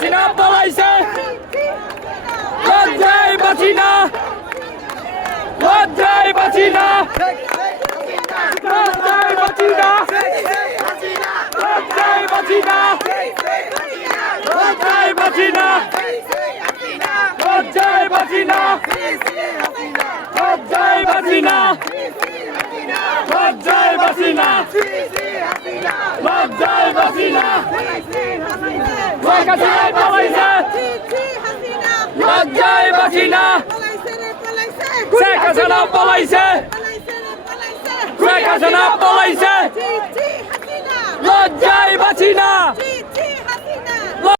হাসিনা পলাইছে লজ্জায় বাঁচি না লজ্জায় বাঁচি না লজ্জায় বাঁচি না লজ্জায় বাঁচি না লজ্জায় বাঁচি না লজ্জায় বাঁচি না লজ্জায় বাঁচি না লজ্জায় বাঁচি না লজ্জায় বাঁচি না শেখ হাসিনা পলাইছে লজ্জায় বাঁচি না শেখ হাসিনা পলাইছে শেখ হাসিনা পলাইছে লজ্জায় বাঁচি